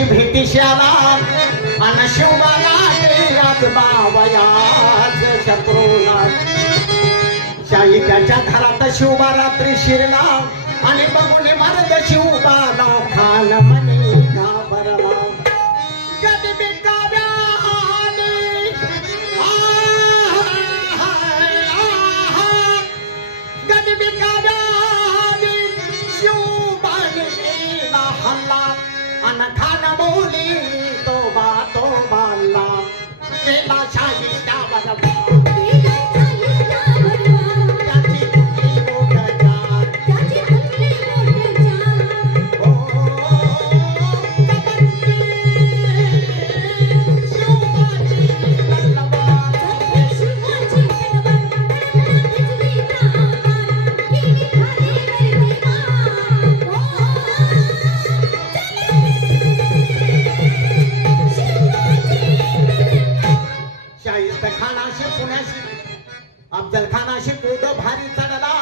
अशी भीतीशी आला अन शिवबाला आज बावयाच शत्रूला शाही त्याच्या घरात शिवबा रात्री शिरला आणि बघून मर्द शिवबाला खान म्हणे घाबरला खान बोली तो बाला केला शाही अफजल खानाशी कूद भारी चढला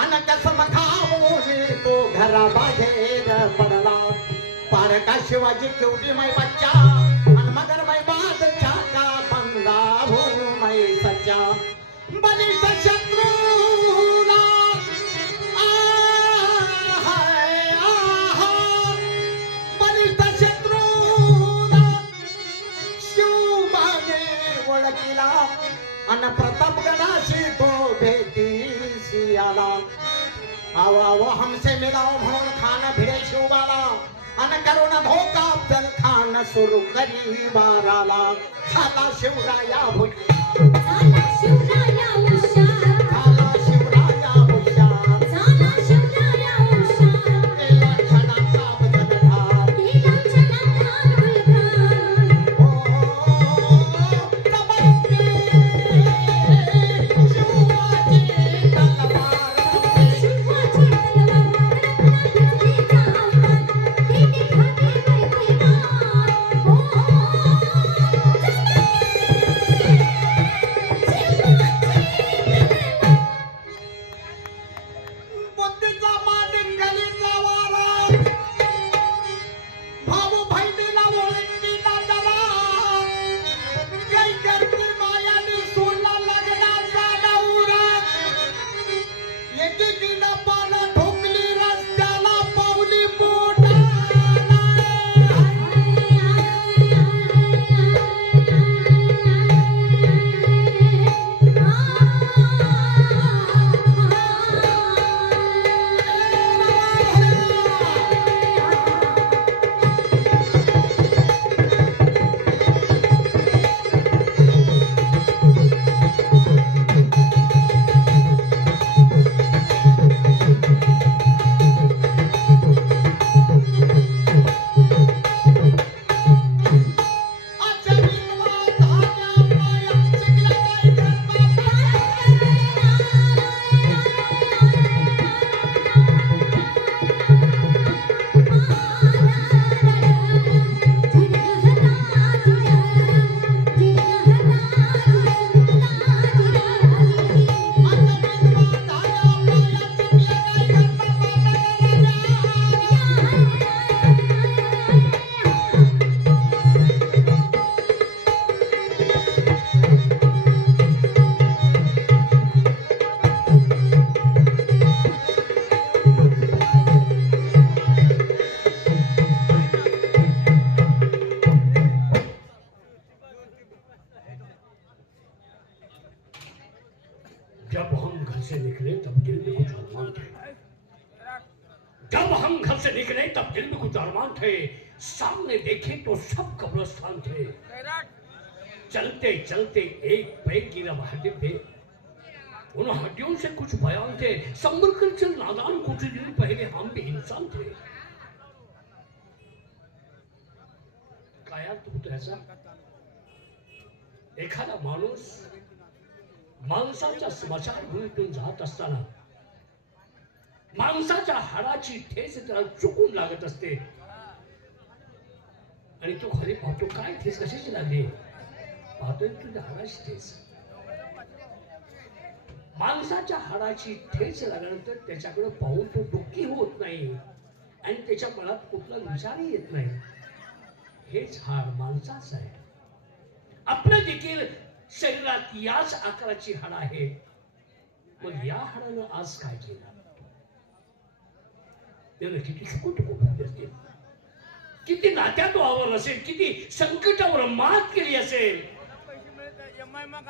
अन कसम खाऊन तो घरा बाहेर पडला पारका शिवाजी केवढी मै बच्चा अन मगर मै बादच्या का बंगा हो मै सच्चा बलिष्ठ शत्रूला बलिष्ठ शत्रूला शिवबाने ओळखला अन प्रतापगडाशी तो भेटीशी आला आवा हमसे मिलाओ म्हणून खान भिडे शिवबाला अन करुण धोका अफजल खान सुरू करी बाराला झाला शिवराया हुशार झाला शिवराया हुशार झाला शिवराया हुशार झाला शिवराया हुशार केला क्षणाचा बदलधार केला क्षणाचा जब हम घर से निकले तब दिल में कुछ अरमान थे। जब हम घर से निकले तब दिल में कुछ अरमान थे। सामने देखे तो सब कब्रिस्तान थे। चलते चलते एक पैर गिरा हड्डी पे। उन हड्डियों से कुछ बयान थे। संभल कर चल नादान, कुछ दिन पहले हम भी इंसान थे। काय तू तो ऐसा एखादा माणूस माणसाच्या स्मशानभूमीतून जात असताना माणसाच्या हाडाची ठेस त्याला चुकून लागत असते आणि तो खाली पाहतो, काय ठेस कशाची लागली? पाहतोय तुझ्या हाडाची ठेस. माणसाच्या हाडाची ठेस लागल्यानंतर त्याच्याकडे पाहून तो दुःखी होत नाही आणि त्याच्या मनात कुठला विचारही येत नाही. हे झाड माणसाचं आहे. आपलं देखील शरीरात याच आकाराची हाड आहे. मग या हाडानं आज काय केलं? त्यानं किती सुखदुःख असतील, किती नात्यात वावर असेल, किती संकटावर मात केली असेल,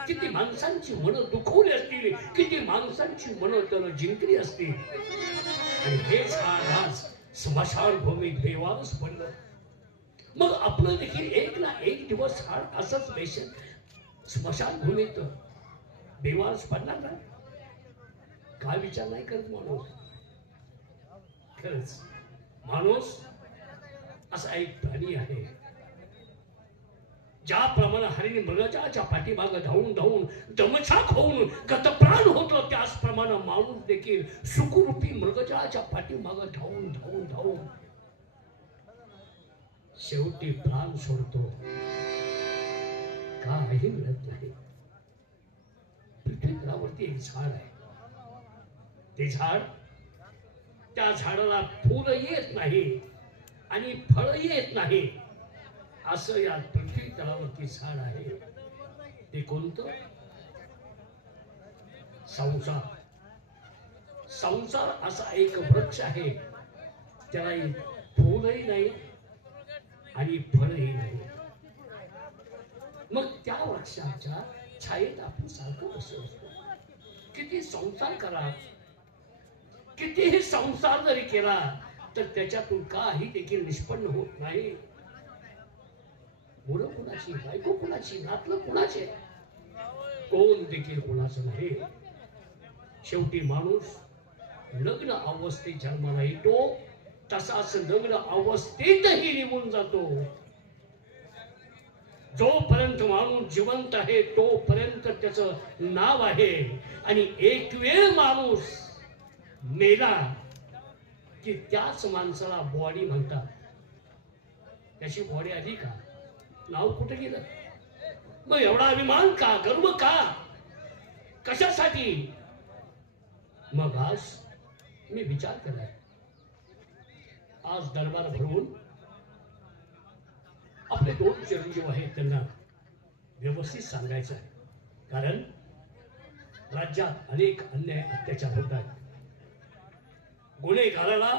किती माणसांची मनं दुखवली असतील, किती माणसांची मनं त्यानं जिंकली असतील. आणि हे झाड आज स्मशानभूमीत बेवारस पडलं. मग आपलं देखील एक ना एक दिवस झाड असंच बेशन स्मशानभूमीत बेवारस पडणार ना? काय विचार नाही करत माणूस. खरंच माणूस असा एक प्राणी आहे. ज्याप्रमाणे हरिणी मृगजळाच्या पाठीमागे धावून धावून दमछाक होऊन गतप्राण होतो, त्याचप्रमाणे माणूस देखील सुखरूपी मृगजळाच्या पाठीमागे धावून धावून धावून शेवटी प्राण सोडतो. काही मिळत नाही. पृथ्वीवरती एक झाड आहे. ते झाड, त्या झाडाला फुल येत नाही आणि फळ येत नाही, असं या पृथ्वी तलावरती झाड आहे. ते कोणतं? संसार. संसार असा एक वृक्ष आहे, त्याला फुलही नाही आणि फळही नाही. मग त्या वृक्षाच्या छायेत आपण सारखं बसलो असतो. किती संसार करा, कितीही संसार जरी केला तर त्याच्यातून काही देखील निष्पन्न होत नाही. मुलं कुणाची, बायको कुणाची, नातलं कुणाचे, कोण देखील कुणाचं नाही. शेवटी माणूस लग्न अवस्थेत जन्माला येतो, तसाच लग्न अवस्थेतही निघून जातो. जोपर्यंत माणूस जिवंत आहे तोपर्यंत त्याचं नाव आहे. आणि एक वेळ माणूस मेला की त्याच माणसाला बॉडी म्हणतात. त्याची बॉडी आली का? नाव कुठे गेलं? मग एवढा अभिमान का, गर्व का, कशासाठी? मग आज मी विचार केलाय, आज दरबार भरवून आपले दोन चिरंजीव आहेत त्यांना व्यवस्थित सांगायचं आहे. कारण राज्यात अनेक अन्याय अत्याचार होत आहेत. गुन्हेगाराला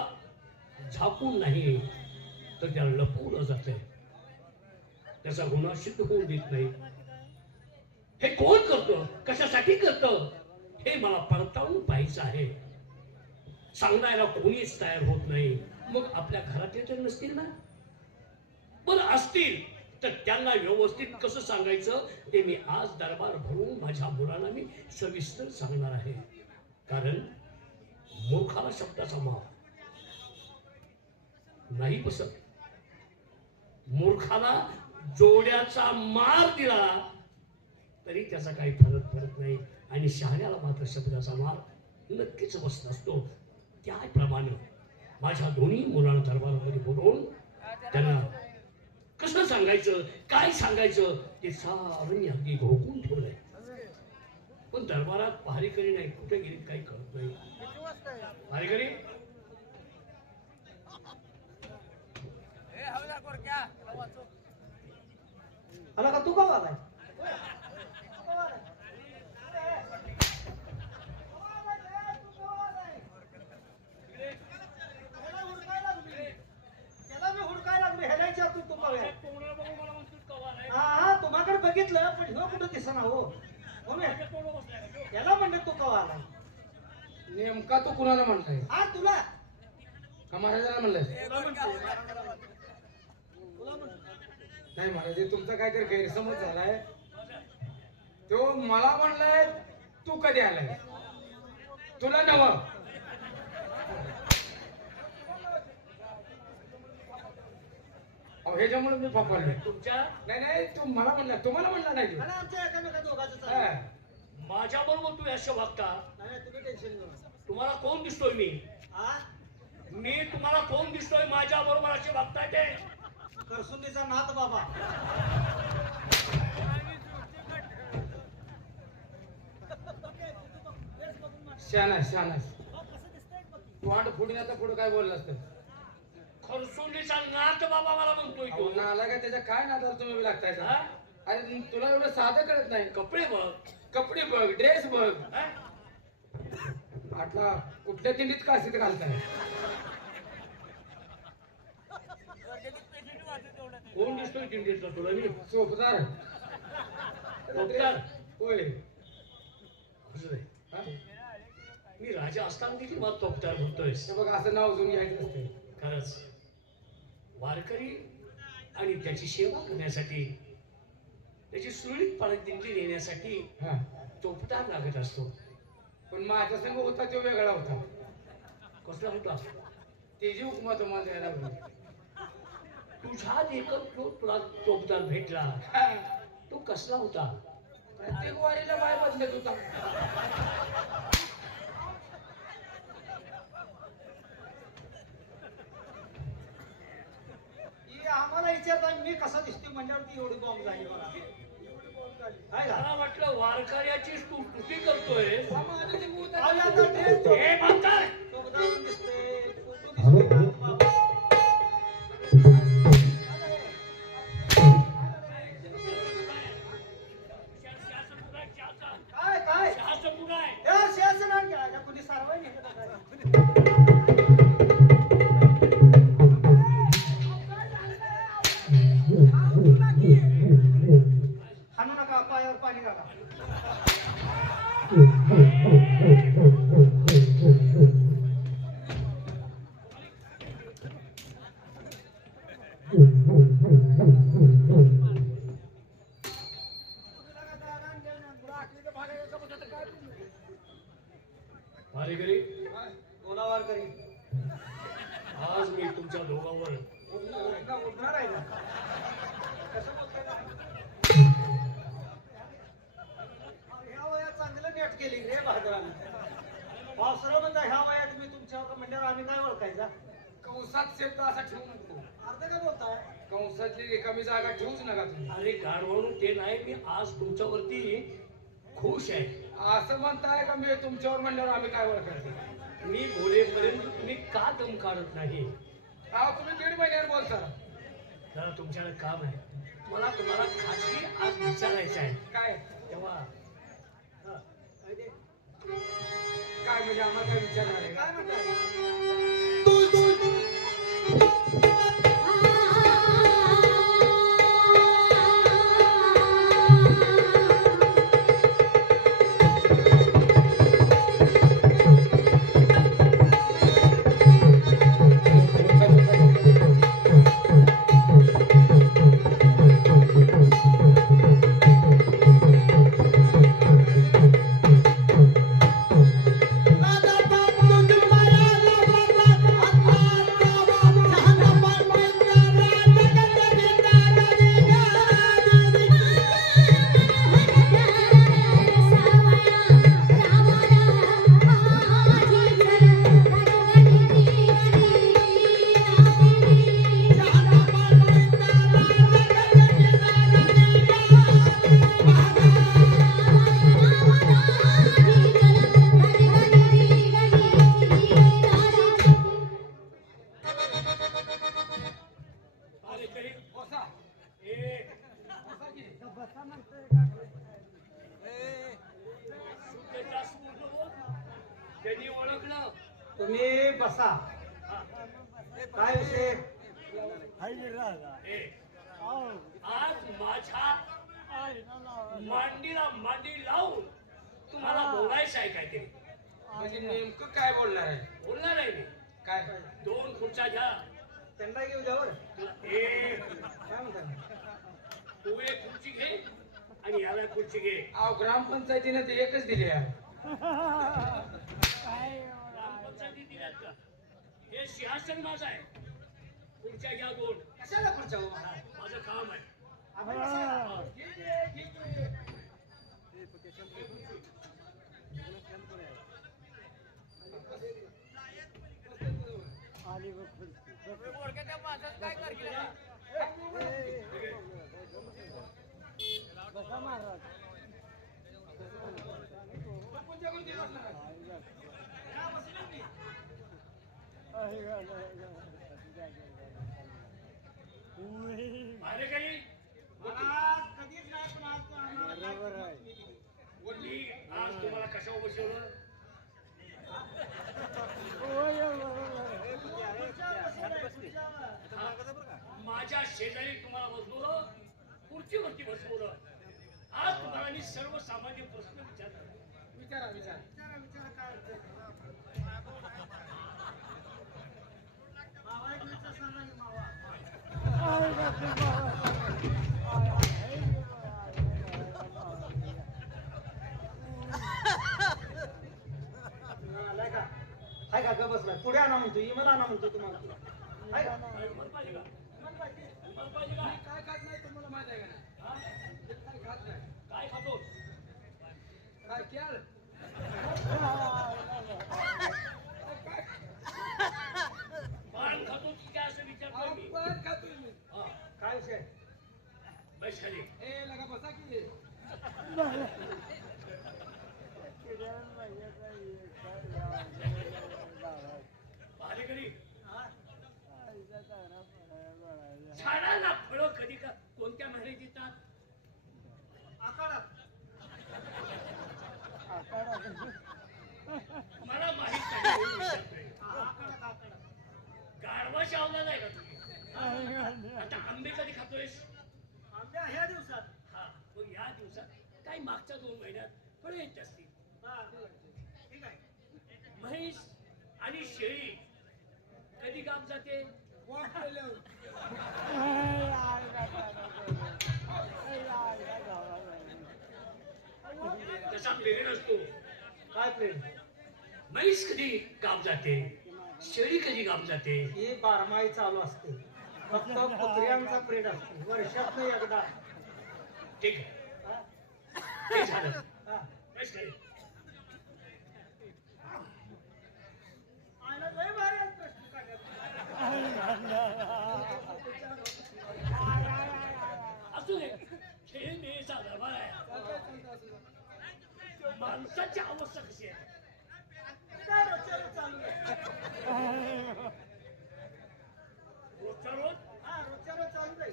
झाकून नाही तर त्याला लपवलं जातंय, त्याचा गुन्हा सिद्ध होऊन देत नाही. हे कोण करतं, कशासाठी करतं, हे मला पडताळून पाहायचं आहे. सांगणारा कोणीच तयार होत नाही. मग आपल्या घरातले तर नसतील ना? बरं असतील तर त्यांना व्यवस्थित कसं सांगायचं ते मी आज दरबार भरून माझ्या मुलांना मी सविस्तर सांगणार आहे. कारण मूर्खाला शब्दाचा माप नाही बसत. मूर्खाला जोड्याचा मार दिला तरी त्याचा काही फरक पडत नाही आणि शहाण्याला मात्र शब्दाचा मार नक्कीच बसत असतो. त्याप्रमाणे माझ्या दोन्ही मुलांना दरबारामध्ये बोलवून त्यांना कसं सांगायचं, काय सांगायचं ते सारं मी अगदी घोकून ठेवलंय. पण दरबारात पहारेकरी नाही, कुठे गेली काही कळत नाही. पहारेकरी आला का तू? का आलाय? तुम्हाकडे बघितलं पण ह्यो कुठं दिसना हो. याला म्हणलं तू कवा आलाय? नेमका तू कुणाला म्हणताय? हा तुला का महाराजाला म्हणलंय? नाही महाराज, तुमचा काहीतरी गैरसमज झालाय. तो मला म्हणलाय तू कधी आलाय, तुला नव. ह्याच्यामुळे मी पकडले. तुमच्या नाही नाही, तू मला म्हणला, तुम्हाला म्हणला नाही. आमच्या एकामेका दोघांचं माझ्या बरोबर तुम्ही असं वागता. तुम्ही टेन्शन घेऊ. तुम्हाला कोण दिसतोय मी? मी तुम्हाला कोण दिसतोय माझ्या बरोबर असे वागताय? ते करसुंदीचा नाथ बाबा. शाना शाना तोंड फोडून आता पुढे काय बोलला असतं? खरसुंडीचा नाथ बाबा मला म्हणतोय अहो, तू नाला का त्याच्या काय नादाला तुम्ही बी लागताय हा? अरे तुला एवढं साधं कळत नाही कपडे बघ कपडे बघ ड्रेस बघ हा? आटला कुठल्या तिंडीत काशीत घालताय कोण दिसतोय दिंडीतला तुला मी चोपदार चोपदार? होय असं नाही. हा? मी राजा असताना देखील मला चोपदार म्हणतोयस हे बघ असं नाव जुन घ्यायचं असते खरंच वारकरी आणि त्याची सेवा करण्यासाठी त्याची सुरळीतपणे दिंडी नेण्यासाठी हा चोपदार लागत असतो. पण माझ्या संग होता तो वेगळा होता कसला होता? तेजी उपमा तुम्हाला द्यायला लागली. तुझ्या देखत जो तुला चोपदार भेटला हा. तो कसला होता? प्रत्येक वारीला बाय बदलत होता आम्हाला विचारता मी कसा दिसतो म्हणल्यावर ती एवढी बॉम्ब झाली बघा. काय झालं? मला वाटलं वारकऱ्याची तू स्तुती करतोय. अहो, आता ड्रेस तो- हे म्हातार! तो उदाहरण दिसतंय, फोटो दिसतोय, बाबा. काय काय चहाचं पुढं आहे. ए, शासनाने काय? आता कुणी सारवाई नाही का काय? हाणू नका पायावर पाणी घाला. वारकरी, बोला वारकरी. आज मी तुमच्या दोघांवर उडणार आहे ना? कसं बोलताय ना? ह्या वयात चांगलं नेट केली रे बहादराने. पावसाळा म्हणता ह्या वयात मी तुमच्यावर म्हणल्यावर आम्ही काय ओळखायचा? कंसात शब्द असा ठेवू नको अर्ध काय बोलताय? कंसातली रिकामी जागा ठेवूच नका तुम्ही अरे गाढवाणू ते नाही, मी आज तुमच्यावरती खुश आहे. असं म्हणताय का मी तुमच्यावर म्हणल्यावर आम्ही काय ओळखायचं मी बोलेपर्यंत तुम्ही का दम काढत नाही? अहो तुम्ही 1.5 महिन्यावर बोलता जरा तुमच्याकडे काम आहे. मला तुम्हाला खासगी आज विचारायचं आहे. काय तेव्हा काय म्हणजे आम्हाला काय विचारणार आहे काय का? म्हणताय? वारकरी, बसा ए, बसा की. सुटेचा सूर बोल. त्यांनी ओळखलं. तुम्ही बसा. काय विषय? ए, आज माझ्या मांडीला मांडी लावून तुम्हाला बोलायचं आहे काहीतरी. म्हणजे नेमकं काय बोलणार आहे बोलणार आहे मी. काय 2 खुर्च्या घ्या. त्यांना घेऊ द्या बरं. ए, काय म्हणताय? तू एक खुर्ची घे आणि याला खुर्ची घे. अहो ग्रामपंचायतीने ते एकच दिली आहे ग्रामपंचायती दिल्यात का? हे सिंहासन माझं आहे. खुर्च्या घ्या 2. कशाला खुर्च्या हो? माझं काम आहे. आपण बसा. बसवलं? माझ्या शेजारी तुम्हाला बसवलं, खुर्चीवरती बसवलं. आज तुम्हाला मी सर्वसामान्य प्रश्न विचारला. विचारा विचारा. आलाय का? हाय का? बसलाय. पुढे आणा म्हणतो, इमला आणा म्हणतो तुम्हाला. हाय का? मला पाहिजे का? मला पाहिजे का? मी काय खात नाही तुम्हाला माहित आहे का नाही? हा? मी काय खात नाही. काय खातो? काय केळ? पान खातो की काय असं विचारतोय मी. आपण खातोय मी. हा, काय विषय? बस खाली. ए लगा बसा की. भाडेकरी, झाडाला फळं कधी का कोणत्या महिन्यात येतात? मला माहित नाही म्हणून विचारतोय. गारवा शावला नाही का तुम्ही? आता आंबे कधी खातोयस? आंब्या ह्या दिवसात. हा, मग या दिवसात काही मागच्या 2 महिन्यात फळं येत असतील. ठीक आहे. म्हैस आणि शेळी कधी काम जाते? वाट केल्यावर. तसा पेरेड असतो. काय प्रेम? म्हैस कधी काम जाते? शेळी कधी काम जाते? ही बारमाही चालू असते. फक्त कुत्र्यांचा प्रेड असतो वर्षातनं एकदा. ठीक आहे, हा? ते झालं. हा. बस खाली. आयला लय भारी आहे प्रश्न काढण्यात. असू दे, खेळ मेचा दरबार आहे. चालतंय असं जा. माणसाची अवस्था कशी आहे? काय रोजच्या रोज चालू आहे? रोजच्या रोज हा, रोजच्या रोज चालू आहे.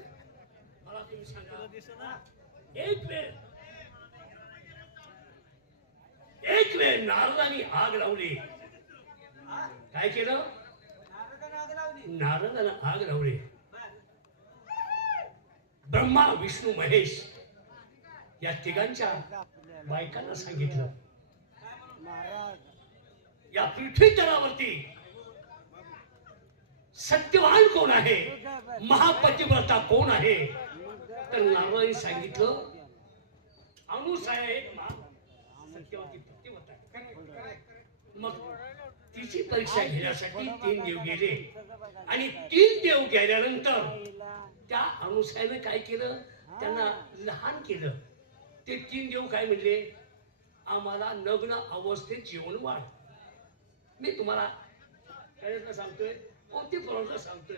मला तुम्ही सांगा, दिसेना. एक वेळ नारदाने आग लावली. काय केलं? नारदाने आग लावली. नारदानं आग लावली. बरं. ब्रह्मा विष्णू महेश या तिघांच्या बायकांना सांगितलं, काय म्हणून? या पृथ्वी तलावरती सत्यवान कोण आहे, महापतिव्रता कोण आहे? तर नारदाने सांगितलं, अनुसूया एक सत्यवती पतिव्रता आहे. मग तिची परीक्षा घेण्यासाठी 3 देव गेले आणि 3 देव गेल्यानंतर त्या अनुसूयाने काय केलं? त्यांना लहान केलं. ते 3 देव काय म्हणले? आम्हाला नग्न अवस्थेत जेवण वाढ. मी तुम्हाला त्याच्यातलं सांगतोय, कोणती प्रॉब्लेम सांगतोय.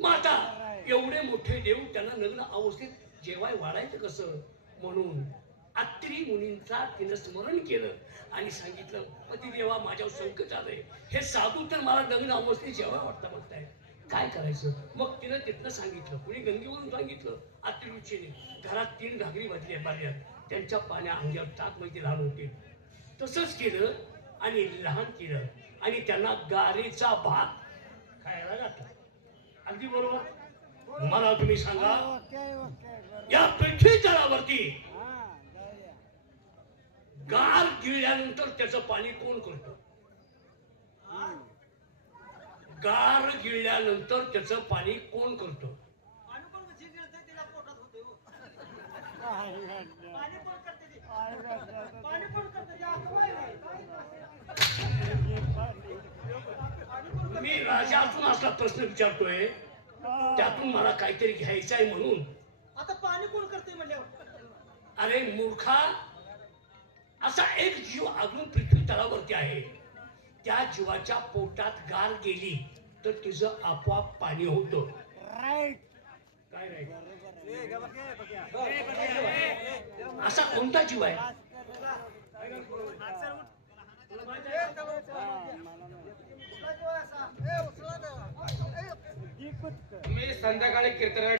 मग आता एवढे मोठे देव त्यांना नग्न अवस्थेत जेवाय वाढायचं कसं? म्हणून अत्रि मुनींचा तिनं स्मरण केलं आणि सांगितलं, पती देवा माझ्यावर संकट आलंय. हे साधू तर मला नग्न अवस्थेत जेवाय वाटता म्हणताय, काय करायचं? मग तिनं तिथनं सांगितलं, कुणी गंगेवरून सांगितलं. अत्रि ऋषीने घरात 3 घागरी बादल्यात, त्यांच्या पाण्या अंगावर टाक म्हणजे लहान होते. तसंच केलं आणि लहान केलं आणि त्यांना गारेचा भात खायला घातला. अगदी बरोबर. मला तुम्ही सांगा, या पृथ्वी तलावरती गार गिळल्यानंतर त्याचं पाणी कोण करतं? गार गिळल्यानंतर त्याचं पाणी कोण करतं? पाणी पण कशी गिळतंय तिला पोटात होते हो. पाणी पण करते ती. पाणी पण करते ती. असं काय नाही. मी राजातून असला प्रश्न विचारतोय, त्यातून मला काहीतरी घ्यायचं आहे म्हणून. आता पाणी कोण करते म्हणल्यावर? अरे मूर्खा, असा एक जीव अजून पृथ्वी तलावरती आहे. त्या जीवाच्या पोटात गार गेली तर तिचं आपोआप पाणी होतं. राईट. काय राईट? असा कोणता जीव आहे? तुला माहिती आहे का? मी संध्याकाळी कीर्तन